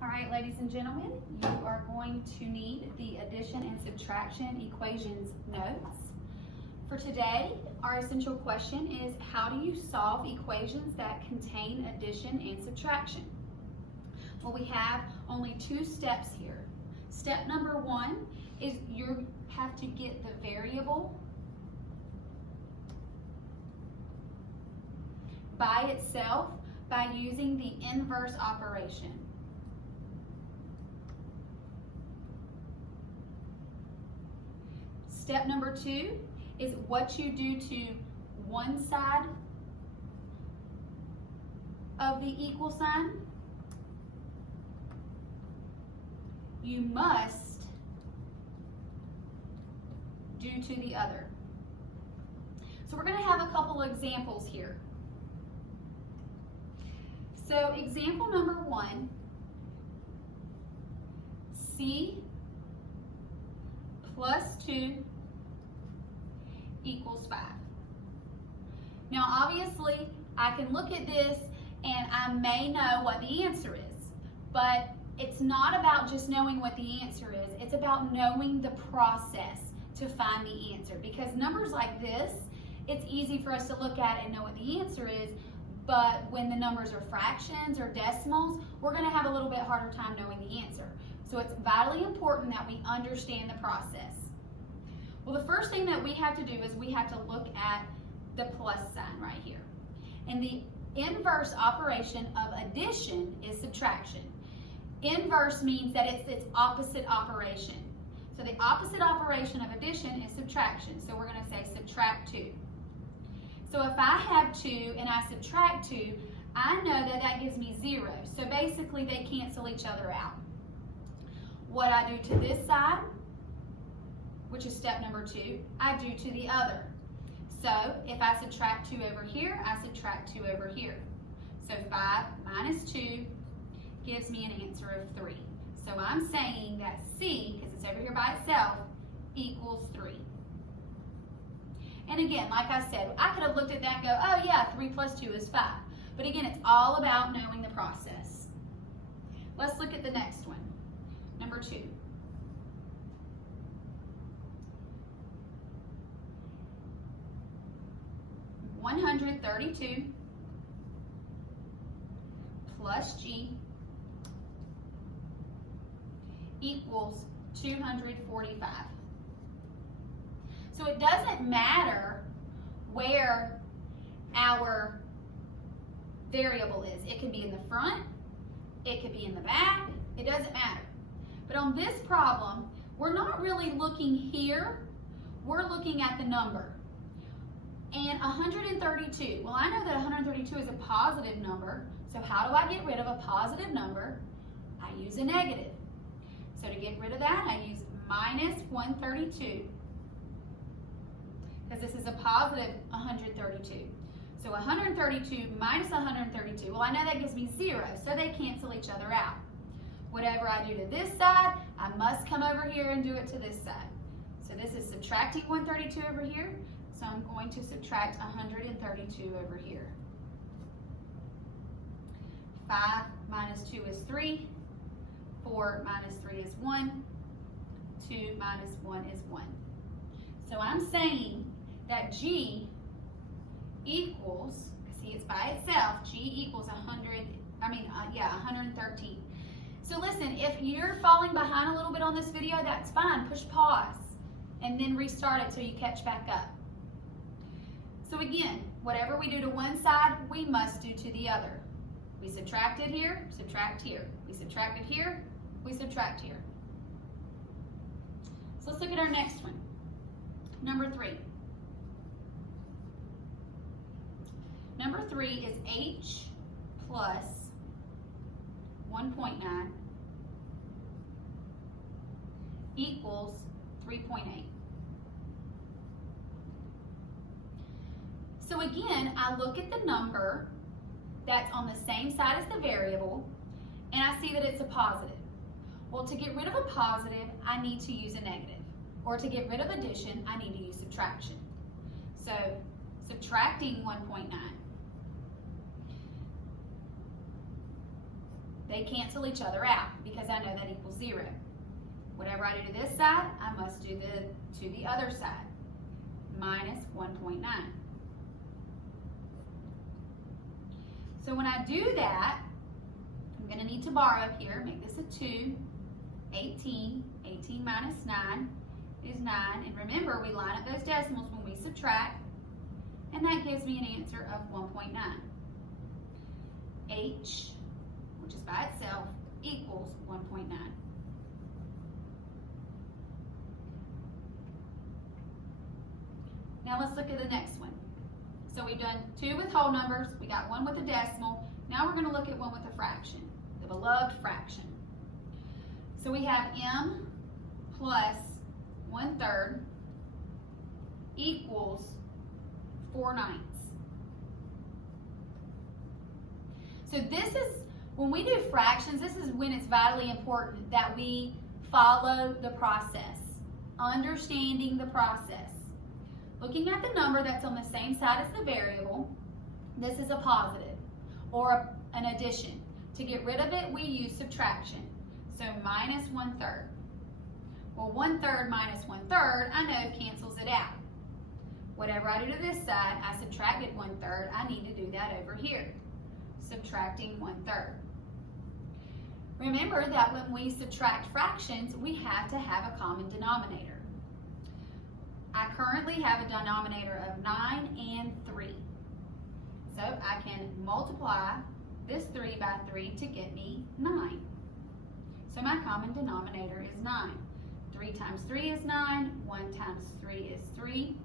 All right, ladies and gentlemen, you are going to need the addition and subtraction equations notes. For today, our essential question is, how do you solve equations that contain addition and subtraction? Well, we have only two steps here. Step number one is you have to get the variable by itself by using the inverse operation. Step number two is what you do to one side of the equal sign, you must do to the other. So we're going to have a couple examples here. So example number one, C plus 2 equals 5. Now obviously I can look at this and I may know what the answer is, but it's not about just knowing what the answer is, it's about knowing the process to find the answer. Because numbers like this, it's easy for us to look at and know what the answer is, but when the numbers are fractions or decimals, we're going to have a little bit harder time knowing the answer. So it's vitally important that we understand the process. Well, the first thing that we have to do is we have to look at the plus sign right here. And the inverse operation of addition is subtraction. Inverse means that it's its opposite operation. So the opposite operation of addition is subtraction. So we're going to say subtract 2. So if I have 2 and I subtract 2, I know that that gives me 0. So basically they cancel each other out. What I do to this side, which is step number 2, I do to the other. So if I subtract 2 over here, I subtract 2 over here. So 5 minus 2 gives me an answer of 3. So I'm saying that C, because it's over here by itself, equals 3. And again, like I said, I could have looked at that and go, oh yeah, 3 plus 2 is 5. But again, it's all about knowing the process. Let's look at the next one. Number 2. $132 plus G equals 245. So it doesn't matter where our variable is. It could be in the front, it could be in the back, it doesn't matter. But on this problem, we're not really looking here, we're looking at the number. And 132, well, I know that 132 is a positive number, so how do I get rid of a positive number? I use a negative. So to get rid of that, I use minus 132, because this is a positive 132. So 132 minus 132, well, I know that gives me 0, so they cancel each other out. Whatever I do to this side, I must come over here and do it to this side. So this is subtracting 132 over here, so I'm going to subtract 132 over here. 5 minus 2 is 3. 4 minus 3 is 1. 2 minus 1 is 1. So I'm saying that G equals, see it's by itself, G equals 113. So listen, if you're falling behind a little bit on this video, that's fine. Push pause and then restart it till you catch back up. So again, whatever we do to one side, we must do to the other. We subtracted here, subtract here. We subtracted here, we subtract here. So let's look at our next one. Number 3. Number 3 is H plus 1.9 equals 3.8. So again, I look at the number that's on the same side as the variable, and I see that it's a positive. Well, to get rid of a positive, I need to use a negative. Or to get rid of addition, I need to use subtraction. So subtracting 1.9. They They cancel each other out because I know that equals 0. Whatever I do to this side, I must do to the other side. Minus 1.9. So when I do that, I'm going to need to borrow up here. Make this a 2. 18. 18 minus 9 is 9. And remember, we line up those decimals when we subtract. And that gives me an answer of 1.9. H, which is by itself, equals 1.9. Now let's look at the next one. So we've done 2 with whole numbers, we got 1 with a decimal. Now we're going to look at 1 with a fraction, the beloved fraction. So we have m plus 1/3 equals 4/9. So this is, when we do fractions, this is when it's vitally important that we follow the process, understanding the process. Looking at the number that's on the same side as the variable, this is a positive or an addition. To get rid of it, we use subtraction. So minus 1/3. Well, 1/3 minus 1/3, I know cancels it out. Whatever I do to this side, I subtracted 1/3, I need to do that over here. Subtracting 1/3. Remember that when we subtract fractions, we have to have a common denominator. I currently have a denominator of 9 and 3. So I can multiply this 3 by 3 to get me 9. So my common denominator is 9. 3 times 3 is 9. 1 times 3 is 3.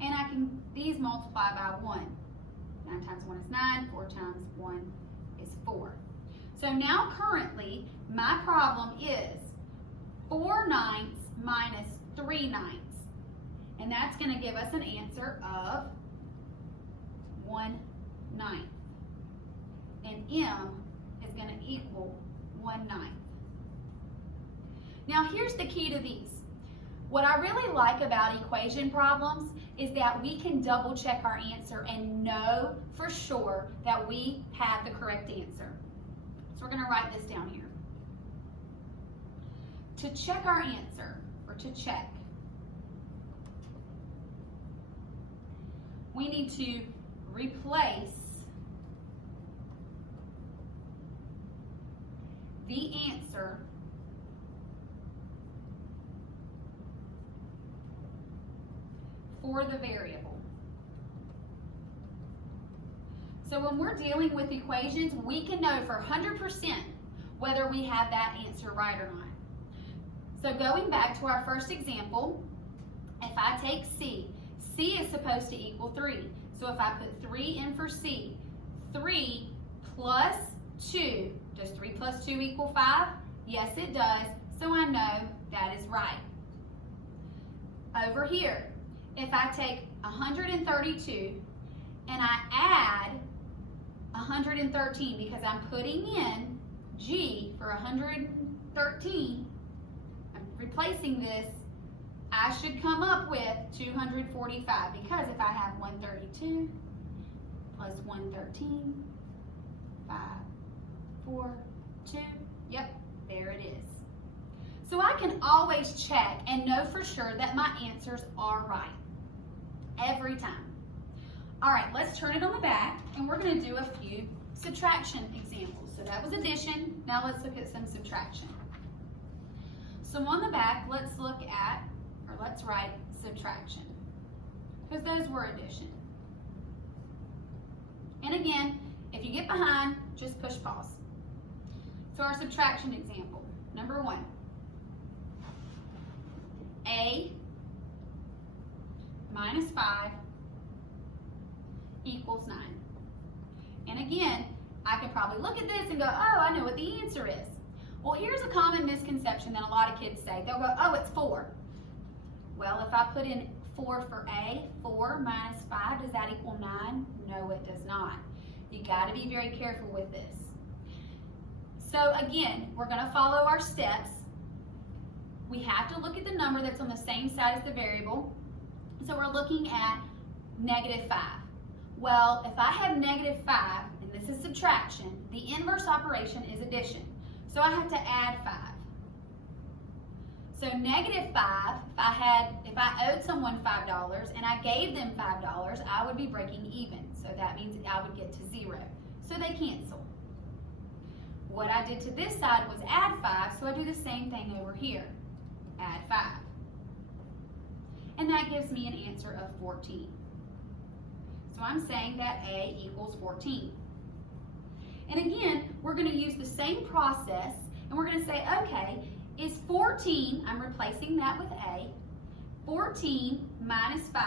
And these multiply by 1. 9 times 1 is 9. 4 times 1 is 4. So now currently, my problem is 4/9 minus 3/9. And that's going to give us an answer of 1/9. And m is going to equal 1/9. Now here's the key to these. What I really like about equation problems is that we can double check our answer and know for sure that we have the correct answer. So we're going to write this down here. To check our answer, or to check, we need to replace the answer for the variable. So when we're dealing with equations, we can know for 100% whether we have that answer right or not. So going back to our first example, if I take C, C is supposed to equal 3. So if I put 3 in for C, 3 plus 2, does 3 plus 2 equal 5? Yes, it does. So I know that is right. Over here, if I take 132 and I add 113 because I'm putting in G for 113, I'm replacing this, I should come up with 245 because if I have 132 plus 113, 5, 4, 2, yep, there it is. So I can always check and know for sure that my answers are right. Every time. All right, let's turn it on the back and we're going to do a few subtraction examples. So that was addition. Now let's look at some subtraction. So on the back, let's look at, or let's write subtraction, because those were addition. And again, if you get behind, just push pause. So our subtraction example, number 1. A minus 5 equals 9. And again, I could probably look at this and go, oh, I know what the answer is. Well, here's a common misconception that a lot of kids say. They'll go, oh, it's 4. Well, if I put in 4 for A, 4 minus 5, does that equal 9? No, it does not. You got to be very careful with this. So again, we're going to follow our steps. We have to look at the number that's on the same side as the variable. So we're looking at -5. Well, if I have -5 and and this is subtraction, the inverse operation is addition. So I have to add 5. So negative 5, if I owed someone $5 and I gave them $5, I would be breaking even. So that means I would get to 0. So they cancel. What I did to this side was add 5, so I do the same thing over here. Add 5. And that gives me an answer of 14. So I'm saying that A equals 14. And again, we're going to use the same process, and we're going to say, okay, is 14, I'm replacing that with A, 14 minus 5,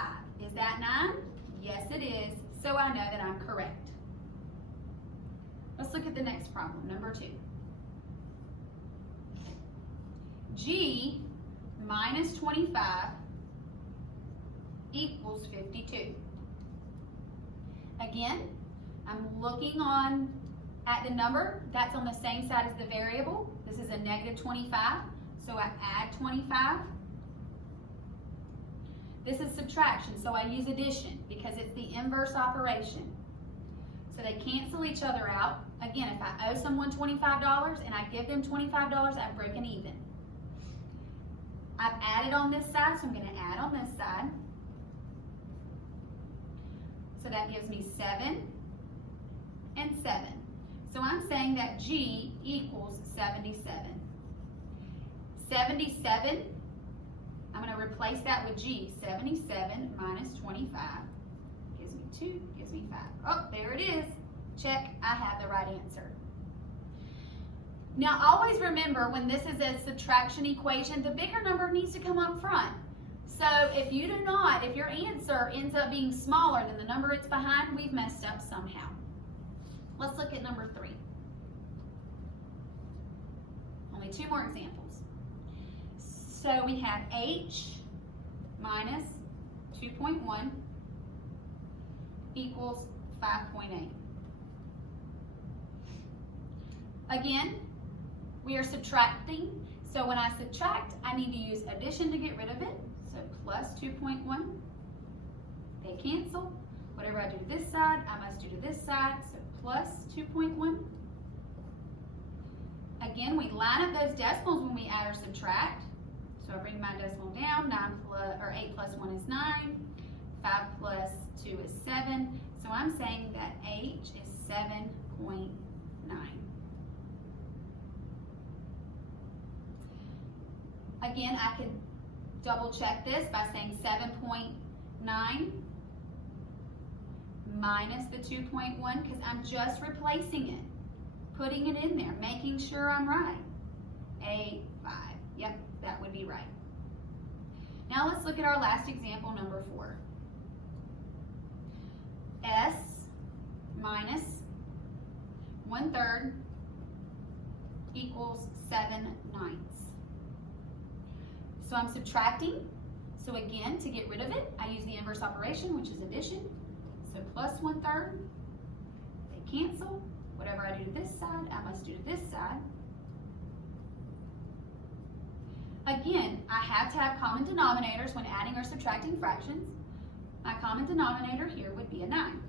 is that 9? Yes, it is, so I know that I'm correct. Let's look at the next problem, number 2. G minus 25 equals 52. Again, I'm looking at the number that's on the same side as the variable. This is a negative 25, so I add 25. This is subtraction, so I use addition because it's the inverse operation. So they cancel each other out. Again, if I owe someone $25 and I give them $25, I've broken even. I've added on this side, so I'm going to add on this side. So that gives me 7 and 7. So I'm saying that G equals 77. 77, I'm going to replace that with G. 77 minus 25 gives me 2, gives me 5. Oh, there it is. Check, I have the right answer. Now always remember, when this is a subtraction equation, the bigger number needs to come up front. So if your answer ends up being smaller than the number it's behind, we've messed up somehow. Let's look at number 3. Only 2 more examples. So we have H minus 2.1 equals 5.8. Again, we are subtracting. So when I subtract, I need to use addition to get rid of it. So plus 2.1. They cancel. Whatever I do to this side, I must do to this side. So plus 2.1. Again, we line up those decimals when we add or subtract. So I bring my decimal down. 8 plus 1 is 9. 5 plus 2 is 7. So I'm saying that H is 7.9. Again, I could double check this by saying 7.9 minus the 2.1 because I'm just replacing it, putting it in there, making sure I'm right. 5. Yep, that would be right. Now let's look at our last example, number 4. S minus 1/3 equals 7/9. So I'm subtracting. So again, to get rid of it, I use the inverse operation, which is addition. So plus 1/3. They cancel. Whatever I do to this side, I must do to this side. Again, I have to have common denominators when adding or subtracting fractions. My common denominator here would be a 9.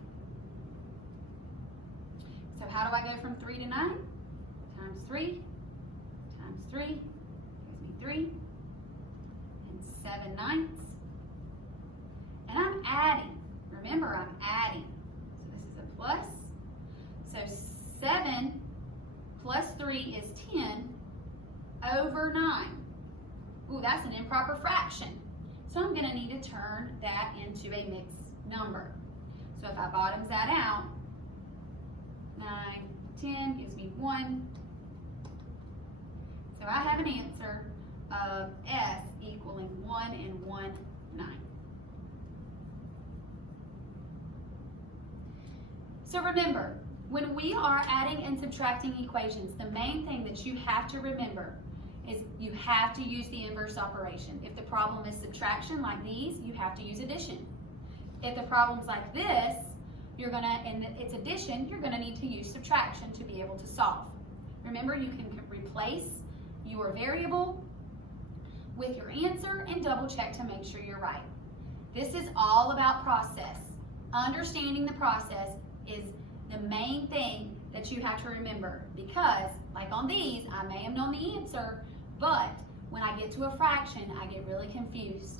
So how do I go from 3 to 9? Times 3 times 3 gives me 3 and 7/9. And I'm adding. Remember, I'm adding. So this is a plus. So 7 plus 3 is 10 over 9. Ooh, that's an improper fraction. So I'm going to need to turn that into a mixed number. So if I bottoms that out, 9, 10 gives me 1. So I have an answer of S equaling 1 and 1, 9. So remember, when we are adding and subtracting equations, the main thing that you have to remember is you have to use the inverse operation. If the problem is subtraction like these, you have to use addition. If the problem's like this, and it's addition, you're gonna need to use subtraction to be able to solve. Remember, you can replace your variable with your answer and double check to make sure you're right. This is all about process. Understanding the process is the main thing that you have to remember, because like on these, I may have known the answer, but when I get to a fraction, I get really confused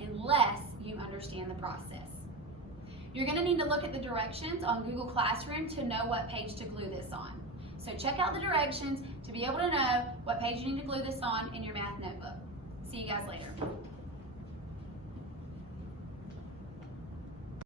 unless you understand the process. You're going to need to look at the directions on Google Classroom to know what page to glue this on. So check out the directions to be able to know what page you need to glue this on in your math notebook. See you guys later.